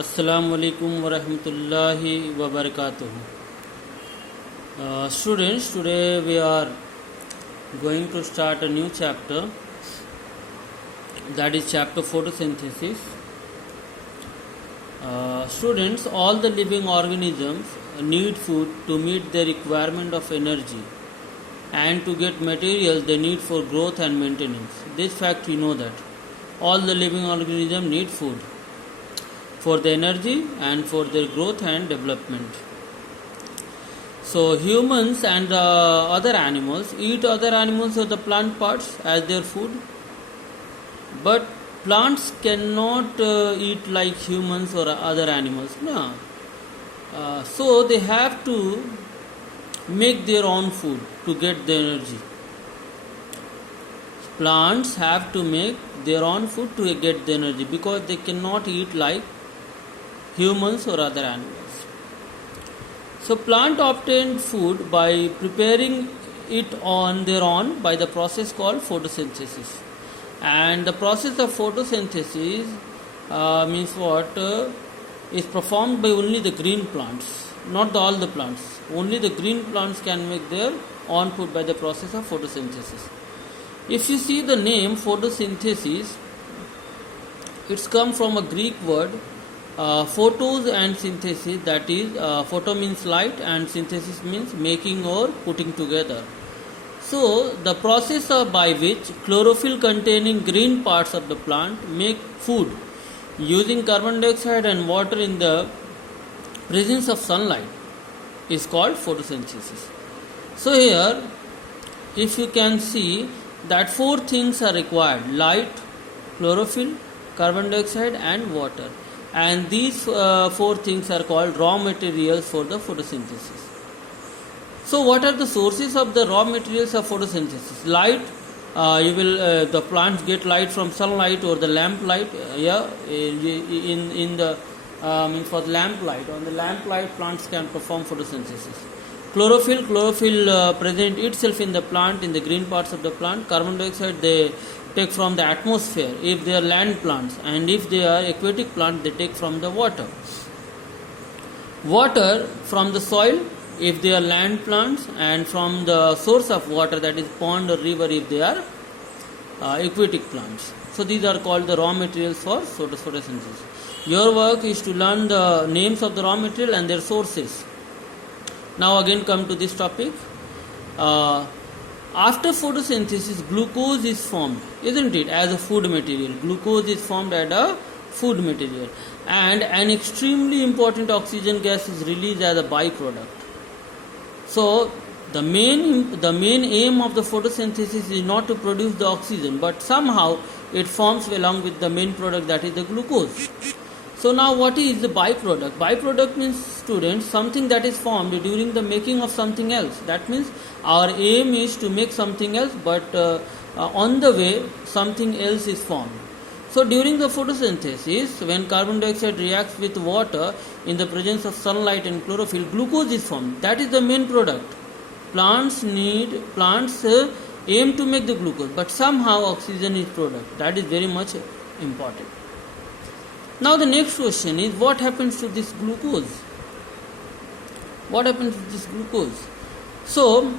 Assalamu alaikum wa rahmatullahi wa barakatuh. Students, today we are going to start a new chapter, that is chapter photosynthesis. Students, all the living organisms need food to meet their requirement of energy and to get materials they need for growth and maintenance. This fact we know that all the living organisms need food for the energy and for their growth and development. So humans and the other animals eat other animals or the plant parts as their food, but plants cannot eat like humans or other animals. No. So they have to make their own food to get the energy. Plants have to make their own food to get the energy because they cannot eat like humans or other animals. So plant obtain food by preparing it on their own by the process called photosynthesis. And the process of photosynthesis means what is performed by only the green plants, not all the plants. Only the green plants can make their own food by the process of photosynthesis. If you see the name photosynthesis, it's come from a Greek word photos and synthesis, that is photo means light and synthesis means making or putting together. So the process by which chlorophyll containing green parts of the plant make food using carbon dioxide and water in the presence of sunlight is called photosynthesis. So here if you can see that four things are required: light, chlorophyll, carbon dioxide and water. And these four things are called raw materials for the photosynthesis. So what are the sources of the raw materials of photosynthesis? Light, the plants get light from sunlight or the lamp light. In the for the lamp light, on the lamp light plants can perform photosynthesis. Chlorophyll present itself in the plant, in the green parts of the plant. Carbon dioxide they take from the atmosphere if they are land plants, and if they are aquatic plants they take from the water. Water from the soil if they are land plants, and from the source of water, that is pond or river, if they are aquatic plants. So these are called the raw materials for photosynthesis. Your work is to learn the names of the raw material and their sources. Now again come to this topic. After photosynthesis, glucose is formed, isn't it, as a food material. Glucose is formed as a food material, and an extremely important oxygen gas is released as a byproduct. So the main aim of the photosynthesis is not to produce the oxygen, but somehow it forms along with the main product, that is the glucose. So now what is the byproduct? Byproduct means, students, something that is formed during the making of something else. That means our aim is to make something else, but on the way something else is formed. So during the photosynthesis, when carbon dioxide reacts with water in the presence of sunlight and chlorophyll, glucose is formed. That is the main product. Plants aim to make the glucose, but somehow oxygen is product. That is very much important. Now the next question is, what happens to this glucose? What happens to this glucose? So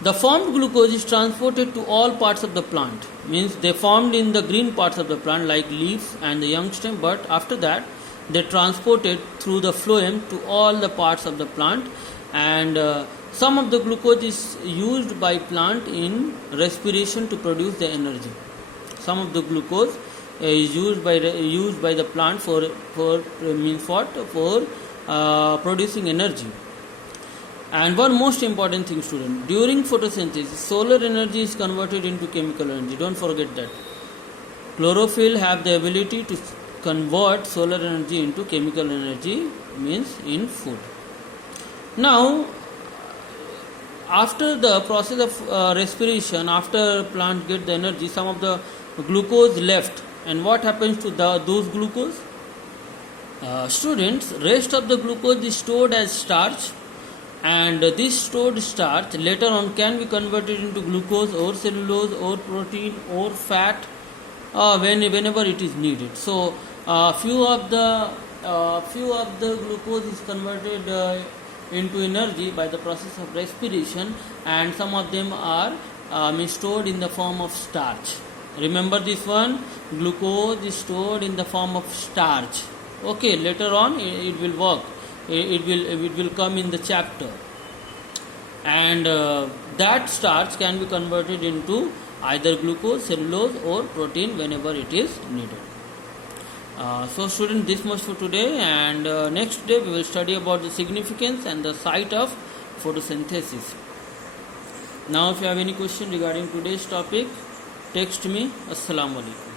the formed glucose is transported to all parts of the plant. Means they formed in the green parts of the plant like leaves and the young stem, but after that they transported through the phloem to all the parts of the plant, and some of the glucose is used by plant in respiration to produce the energy. Some of the glucose is used by the plant for producing energy. And one most important thing, student, during photosynthesis, solar energy is converted into chemical energy. Don't forget that. Chlorophyll have the ability to convert solar energy into chemical energy, means in food. Now, after the process of respiration, after plant get the energy, some of the glucose left. And what happens to those glucose? Students, rest of the glucose is stored as starch, and this stored starch later on can be converted into glucose or cellulose or protein or fat whenever it is needed. So few of the few of the glucose is converted into energy by the process of respiration, and some of them are stored in the form of starch. Remember this one, glucose is stored in the form of starch. Okay, later on it will work, it will come in the chapter. And that starch can be converted into either glucose, cellulose or protein whenever it is needed. So students, this much for today, and next day we will study about the significance and the site of photosynthesis. Now if you have any question regarding today's topic, text me. Assalamu alaikum.